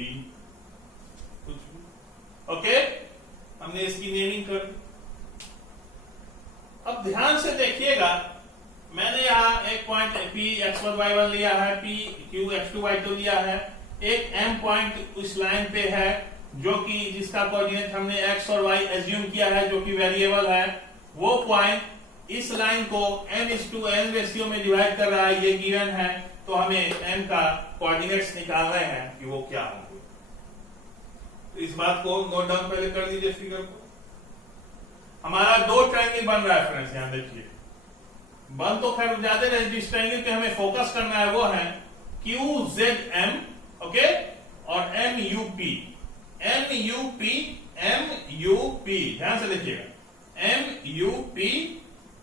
कुछ भी, ओके। हमने इसकी नेमिंग कर दी। अब ध्यान से देखिएगा, मैंने यहाँ एक पॉइंट P x1 y1 लिया है, P Q x2 y2 लिया है, एक M पॉइंट उस लाइन पे है जो कि जिसका कोऑर्डिनेट हमने x और y एज्यूम किया है जो कि वेरिएबल है। वो पॉइंट इस लाइन को m/n रेशियो में डिवाइड कर रहा है, ये गिवन है। तो हमें m का कोऑर्डिनेट्स निकालना है कि वो क्या होंगे। तो इस बात को नोट डाउन पहले कर लीजिए फिगर को। हमारा दो ट्रायंगल बन रहा है फ्रेंड्स, यहां देखिए। बन तो खैर ज्यादा नहीं, जिस ट्रायंगल पे हमें फोकस करना है वो है QZM, ओके, और MUP। ध्यान से देखिएगा, MUP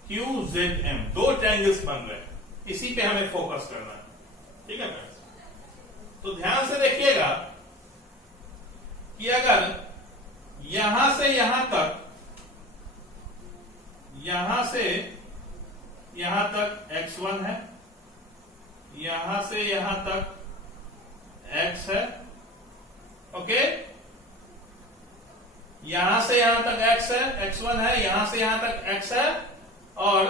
QZM, दो ट्रायंगल्स बन रहे हैं, इसी पे हमें फोकस करना है, ठीक है फ्रेंड्स। तो ध्यान से देखिएगा कि अगर यहां से यहां तक x1 है, यहां से यहां तक x है, ओके। यहां से यहां तक x है, x1 है, यहां से यहां तक x है, और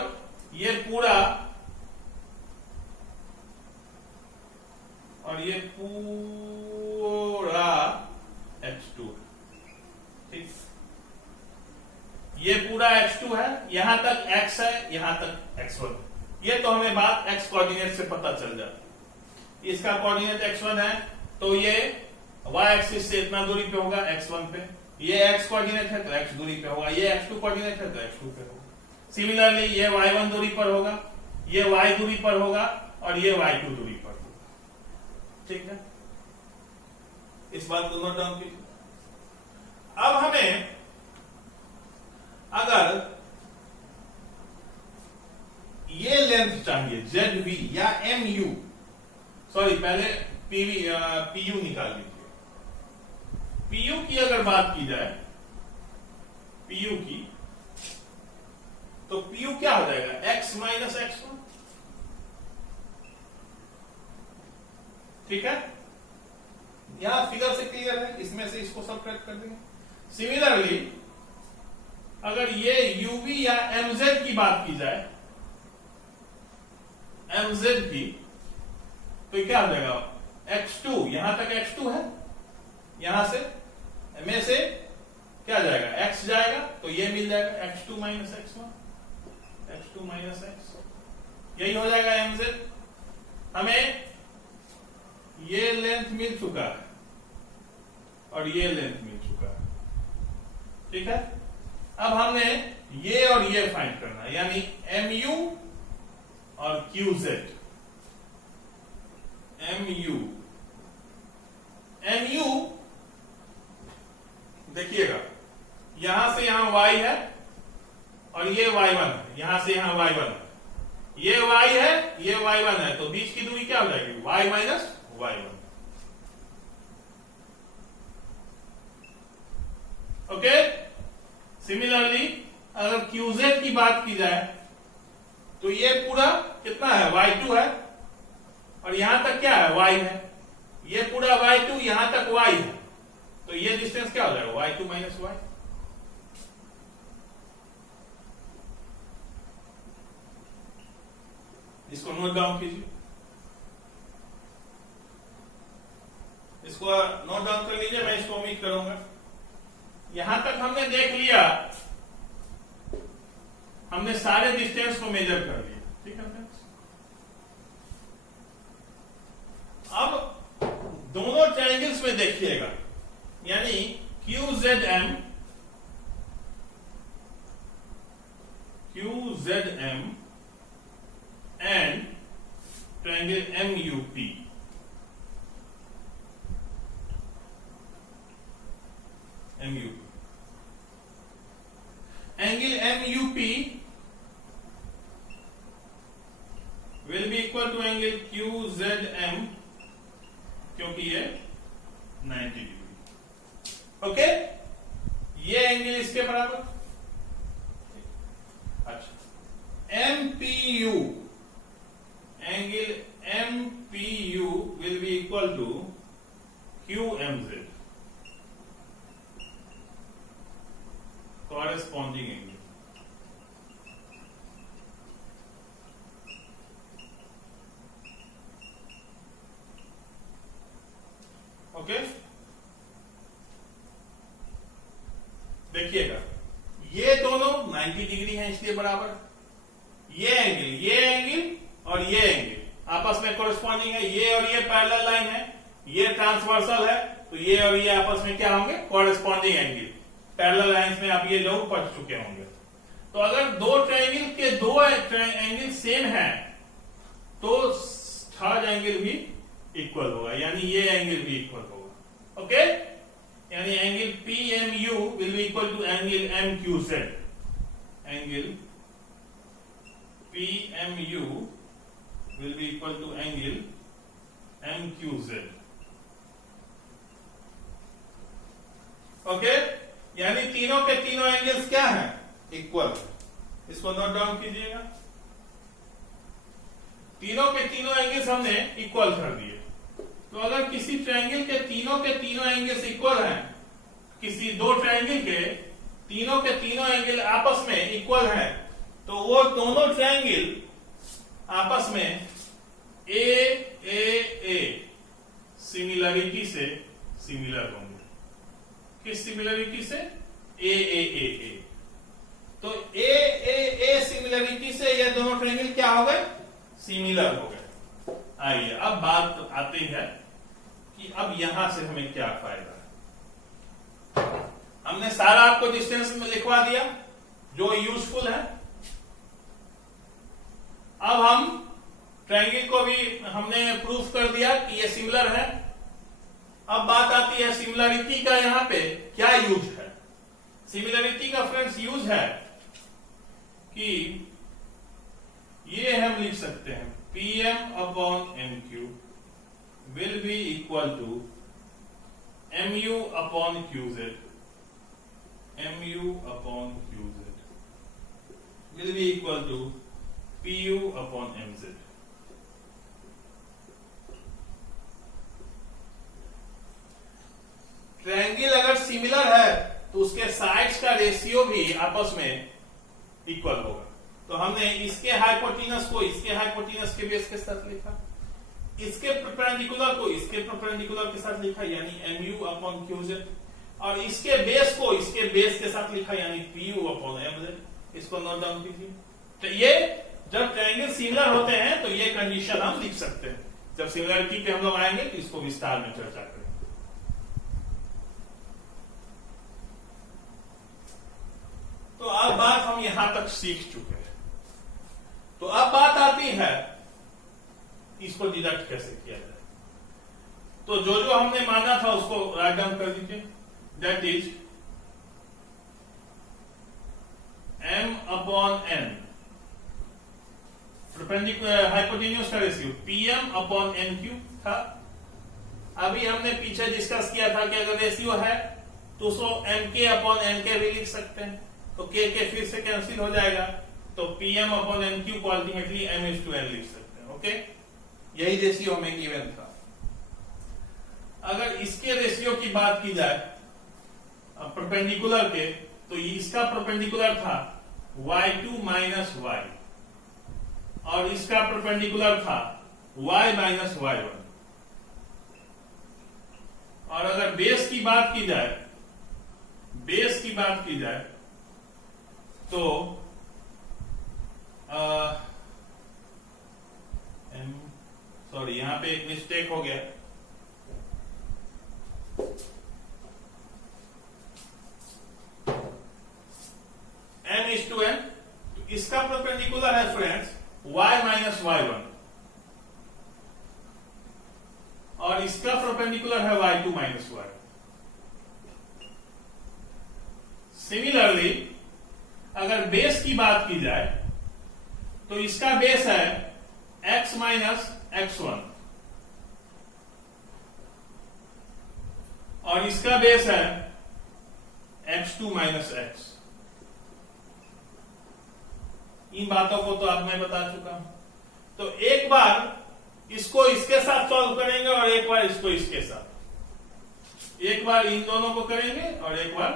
ये पूरा x2, ठीक। ये पूरा x2 है, यहां तक x है, यहां तक x1। ये तो हमें बात x कोऑर्डिनेट से पता चल जाती। इसका कोऑर्डिनेट x1 है तो ये y एक्सिस से इतना दूरी पे होगा x1 पे, ये x कोऑर्डिनेट है तो x दूरी पे होगा, ये x2 कोऑर्डिनेट है तो x2 पे होगा। सिमिलरली ये y1 दूरी पर होगा, ये y दूरी पर होगा, और ये y2 दूरी पर होगा, ठीक है। इस बात को नोट डाउन कीजिए। अब हमें अगर ये लेंथ चाहिए ZV या MU, सॉरी पहले PU निकाल लीजिए। PU की अगर बात की जाए, PU की, तो PU क्या हो जाएगा, x माइनस x1, ठीक है। यहां फिगर से क्लियर है, इसमें से इसको सबट्रैक्ट कर देंगे। सिमिलरली अगर ये UV या MZ की बात की जाए, mz की, तो क्या हो जाएगा x2, यहां तक x2 है, यहां से में से क्या जाएगा x जाएगा, तो ये मिल जाएगा x2 minus x1, x2 minus x, यही हो जाएगा mz। हमें ये लेंथ मिल चुका है और ये लेंथ मिल चुका है, ठीक है। अब हमने ये और ये फाइंड करना है, यानी mu और qz। mu देखिएगा, यहां से यहां y है और ये y1 है, यहां से यहां y1 है, ये y है, ये y1 है, तो बीच की दूरी क्या हो जाएगी y minus y1। Okay, similarly अगर qz की बात की जाए तो ये पूरा कितना है y2 है और यहां तक क्या है y है, ये पूरा y2 यहां तक y है, तो ये डिस्टेंस क्या हो जाएगा y2 माइनस y। इसको नोट डाउन कीजिए, इसको नोट डाउन कर लीजिए, मैं इसको ओमिट करूंगा। यहां तक हमने देख लिया, हमने सारे डिस्टेंस को मेजर कर लिया, ठीक है फ्रेंड्स। अब दोनों ट्रायंगल्स में देखिएगा, यानी QZM and triangle MUP, angle MUP will be equal to angle QZM, क्योंकि ये 90 डिग्री। ओके, ये एंगल इसके बराबर। अच्छा, MPU, angle MPU will be equal to QMZ, corresponding angle। Okay, देखिएगा ये दोनों 90 डिग्री हैं, इसलिए बराबर। ये एंगल और ये एंगल आपस में कोरेस्पॉन्डिंग है, ये और ये पैरेलल लाइन है, ये ट्रांसवर्सल है, तो ये और ये आपस में क्या होंगे कोरेस्पॉन्डिंग एंगल। पैरेलल लाइंस में आप ये जरूर पढ़ चुके होंगे। तो अगर दो ट्रायंगल के दो एंगल सेम है तो थर्ड एंगल भी इक्वल होगा, यानी ये एंगल भी इक्वल होगा। ओके, यानी angle PMU will be equal to angle MQZ, angle PMU will be equal to angle MQZ। Okay, यानी तीनों के तीनों एंगल्स क्या हैं इक्वल। इसको नोट डाउन कीजिएगा, तीनों के तीनों एंगल्स हमने इक्वल कर दिए। तो अगर किसी ट्रायंगल के तीनों एंगल्स इक्वल हैं, किसी दो ट्रायंगल के तीनों एंगल आपस में इक्वल हैं, तो वो दोनों ट्रायंगल आपस में ए सिमिलरिटी से सिमिलर होंगे। किस सिमिलरिटी से? ए। तो ए सिमिलरिटी से ये दोनों ट्रायंगल क्या हो गए सिमिलर हो गए। आइए अब बात आती है कि अब यहां से हमें क्या फायदा है। हमने सारा आपको डिस्टेंस में लिखवा दिया जो यूजफुल है। अब हम ट्रायंगल को भी हमने प्रूफ कर दिया कि ये सिमिलर है। अब बात आती है सिमिलरिटी का, यहां पे क्या यूज है। सिमिलरिटी का फ्रेंड्स यूज है कि ये हम लिख सकते हैं PM upon MQ will be equal to MU upon QZ, MU upon QZ will be equal to PU upon MZ। Triangle अगर सिमिलर है तो उसके साइड्स का रेशियो भी आपस में इक्वल होगा। तो हमने इसके हाइपोटेनस को इसके हाइपोटेनस के बेस के साथ लिखा, इसके परपेंडिकुलर को इसके परपेंडिकुलर के साथ लिखा यानी mu अपॉन qz, और इसके बेस को इसके बेस के साथ लिखा यानी pu अपॉन mz। इसको नोट डाउन कीजिए। तो ये जब ट्रायंगल सिमिलर होते हैं तो ये कंडीशन हम लिख सकते हैं। जब सिमिलरिटी पे हम लोग आएंगे तो इसको विस्तार में चर्चा करेंगे। तो अब बात हम यहां तक सीख चुके हैं। तो अब बात आती है इसको डिडक्ट कैसे किया जाए। तो जो जो हमने माना था उसको राइट डाउन कर दीजिए। That is m upon n perpendicular hypotenuse का रेशियो pm अपॉन nq था। अभी हमने पीछे डिस्कस किया था कि अगर रेशियो है तो उसको mk अपॉन nk भी लिख सकते हैं, तो k के फिर से कैंसिल हो जाएगा, तो pm अपॉन nq को अल्टीमेटली m/n लिख सकते हैं। ओके, यही रेशियो हमें गिवन था। अगर इसके रेशियो की बात की जाए परपेंडिकुलर के, तो इसका परपेंडिकुलर था y2 माइनस y और इसका परपेंडिकुलर था y माइनस y1। और अगर बेस की बात की जाए, बेस की बात की जाए तो सॉरी यहां पे एक मिस्टेक हो गया। m/n, तो इसका परपेंडिकुलर है फ्रेंड्स y माइनस y1 और इसका परपेंडिकुलर है y2 माइनस y। सिमिलरली अगर बेस की बात की जाए तो इसका बेस है x माइनस x1 और इसका बेस है x2 माइनस x। इन बातों को तो अब मैं बता चुका हूं। तो एक बार इसको इसके साथ सॉल्व करेंगे और एक बार इसको इसके साथ, एक बार इन दोनों को करेंगे और एक बार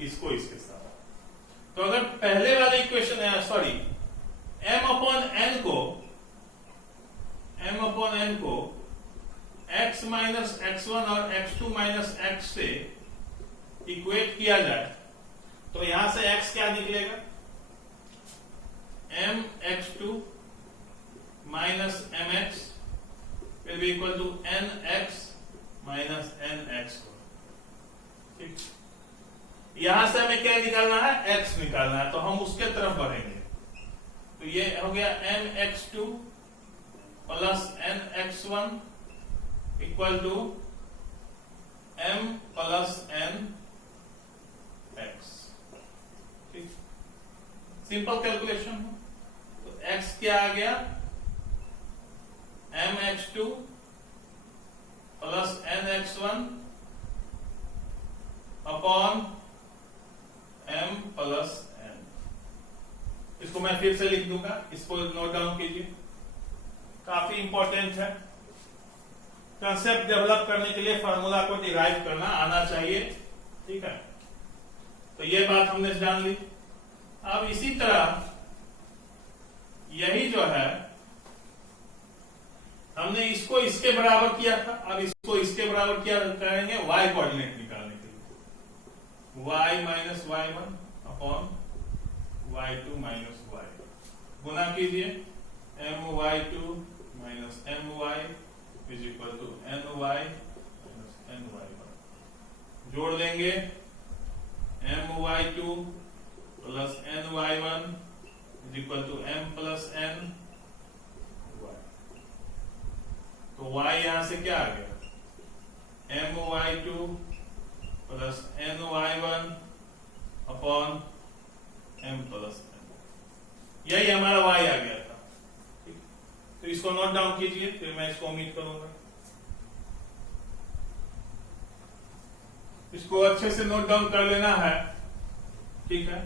इसको इसके साथ। तो अगर पहले वाले इक्वेशन है सॉरी m अपॉन n को x माइनस x1 और x2 माइनस x से इक्वेट किया जाए तो यहां से x क्या निकलेगा, mx2 minus mx will be equal to nx minus nx। ठीक, यहां से हमें क्या निकालना है, x निकालना है, तो हम उसके तरफ बढ़ेंगे। तो ये हो गया mx2 plus nx1 equal to m plus n x। ठीक, सिंपल कैलकुलेशन। तो x क्या आ गया, mx2 plus nx1 upon m plus n। इसको मैं फिर से लिख दूंगा, इसको नोट डाउन कीजिए, काफी इंपॉर्टेंट है। कंसेप्ट डेवलप करने के लिए फार्मूला को डिराइव करना आना चाहिए। ठीक है, तो ये बात हमने जान ली। अब इसी तरह यही जो है हमने इसको इसके बराबर किया था, अब इसको इसके बराबर किया करेंगे y कोऑर्डिनेट निकालने के लिए। y minus y1 upon y2 minus y, गुना कीजिए my2 minus my is equal to ny minus ny1। जोड़ देंगे my2 plus ny1 is equal to m plus n y। तो y यहां से क्या आ गया, my2 plus ny1 upon m plus n, यही हमारा y आ गया था। तो इसको नोट डाउन कीजिए, फिर मैं इसको ओमिट करूंगा। इसको अच्छे से नोट डाउन कर लेना है। ठीक है,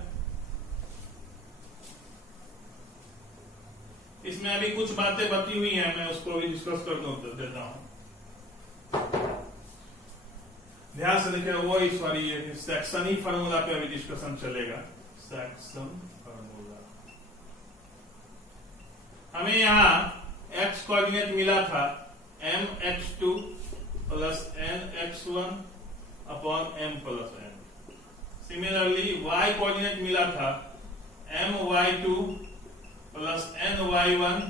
इसमें अभी कुछ बातें बची हुई हैं, मैं उसको भी डिस्कस कर देता हूं। ध्यान से देखिए, वो सॉरी ये सेक्शन ही फार्मूला पे अभी डिस्कशन चलेगा। सेक्शन फार्मूला हमें यहाँ x कोऑर्डिनेट मिला था mx2 plus nx1 upon m plus n। Similarly y coordinate मिला था my2 plus ny1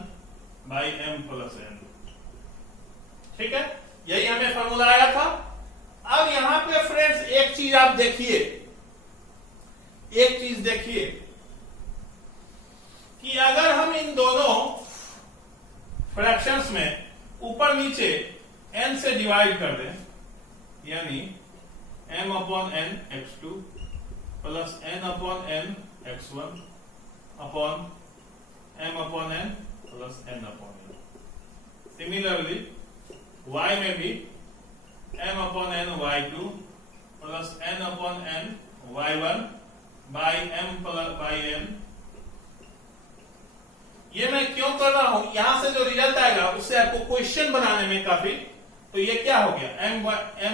by m plus n। ठीक है, यही हमें फॉर्मूला आया था। अब यहां पे फ्रेंड्स एक चीज आप देखिए, एक चीज देखिए कि अगर हम इन दोनों फ्रैक्शंस में ऊपर नीचे n से डिवाइड कर दें, यानी m upon n x2 plus n upon n x1 upon m upon n plus n upon n। Similarly y में भी m upon n y2 plus n upon n y1 by m plus by n। ये मैं क्यों कर रहा हूं, यहां से जो रिजल्ट आएगा उससे आपको क्वेश्चन बनाने में काफी, तो ये क्या हो गया m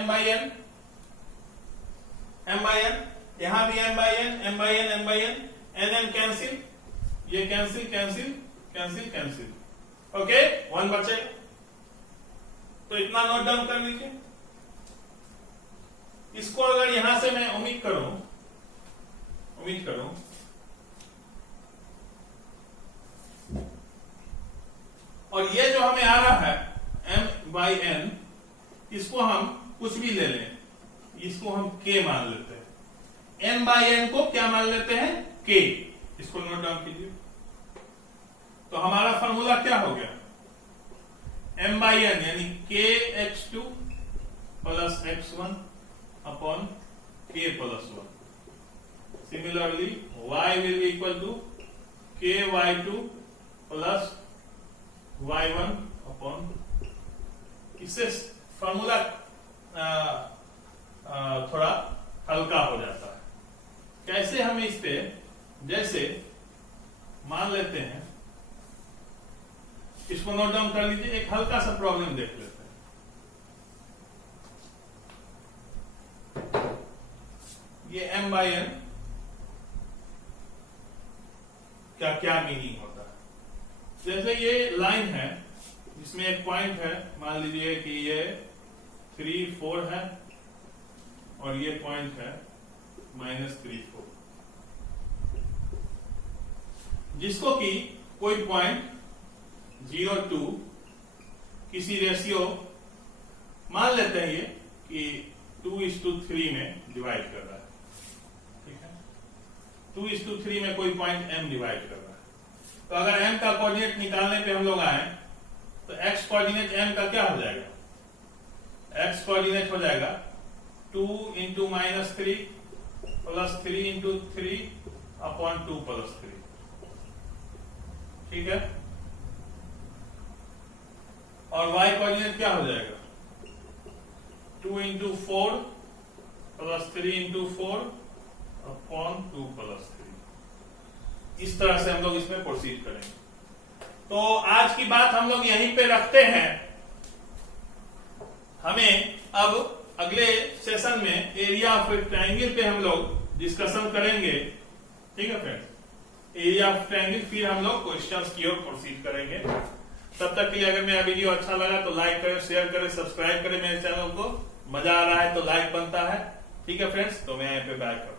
बाई n, यहां भी m by n, n cancel, ये cancel cancel cancel cancel, okay 1 बचे। तो इतना नोट डाउन कर लीजिए। इसको अगर यहां से मैं उम्मीद करूं और ये जो हमें आ रहा है m बाई n, इसको हम कुछ भी ले लें, इसको हम k मान लेते हैं। m बाई n को क्या मान लेते हैं, k। इसको नोट डाउन कीजिए। तो हमारा फॉर्मूला क्या हो गया, m बाई n यानी k x2 plus x1 upon k plus 1। Similarly y will equal to k y2 plus y1 upon, इससे फॉर्मूला थोड़ा हल्का हो जाता है। कैसे हमें इस पे, जैसे मान लेते हैं, इसको नोट डाउन कर लीजिए, एक हल्का सा प्रॉब्लम देख लेते हैं। ये m बाई n क्या क्या मीनिंग होता है। जैसे ये लाइन है जिसमें एक पॉइंट है, मान लीजिए कि ये 3 4 है और ये पॉइंट है -3 4, जिसको कि कोई पॉइंट 0 2 किसी रेशियो मान लेते हैं ये कि 2:3 में डिवाइड कर रहा है। ठीक है, 2:3 में कोई पॉइंट m डिवाइड कर रहा है। तो अगर m का कोऑर्डिनेट निकालने पे हम लोग आए तो x कोऑर्डिनेट m का क्या हो जाएगा, x कोऑर्डिनेट हो जाएगा 2 into -3 plus 3 into 3 upon 2 plus 3। ठीक है, और y कोऑर्डिनेट क्या हो जाएगा 2 into 4 plus 3 into 4 upon 2 plus 3। इस तरह से हम लोग इसमें प्रोसीड करेंगे। तो आज की बात हम लोग यहीं पे रखते हैं। हमें अब अगले सेशन में एरिया ऑफ ट्रायंगल पे हम लोग डिस्कशन करेंगे। ठीक है फ्रेंड्स, एरिया ऑफ ट्रायंगल, फिर हम लोग क्वेश्चंस की ओर प्रोसीड करेंगे। तब तक के लिए अगर मेरा वीडियो अच्छा लगा तो लाइक करें, शेयर करें, सब्सक्राइब करें मेरे चैनल को। मजा आ रहा है तो लाइक बनता है। ठीक है फ्रेंड्स, तो मैं यहाँ पे बैक करता हूं।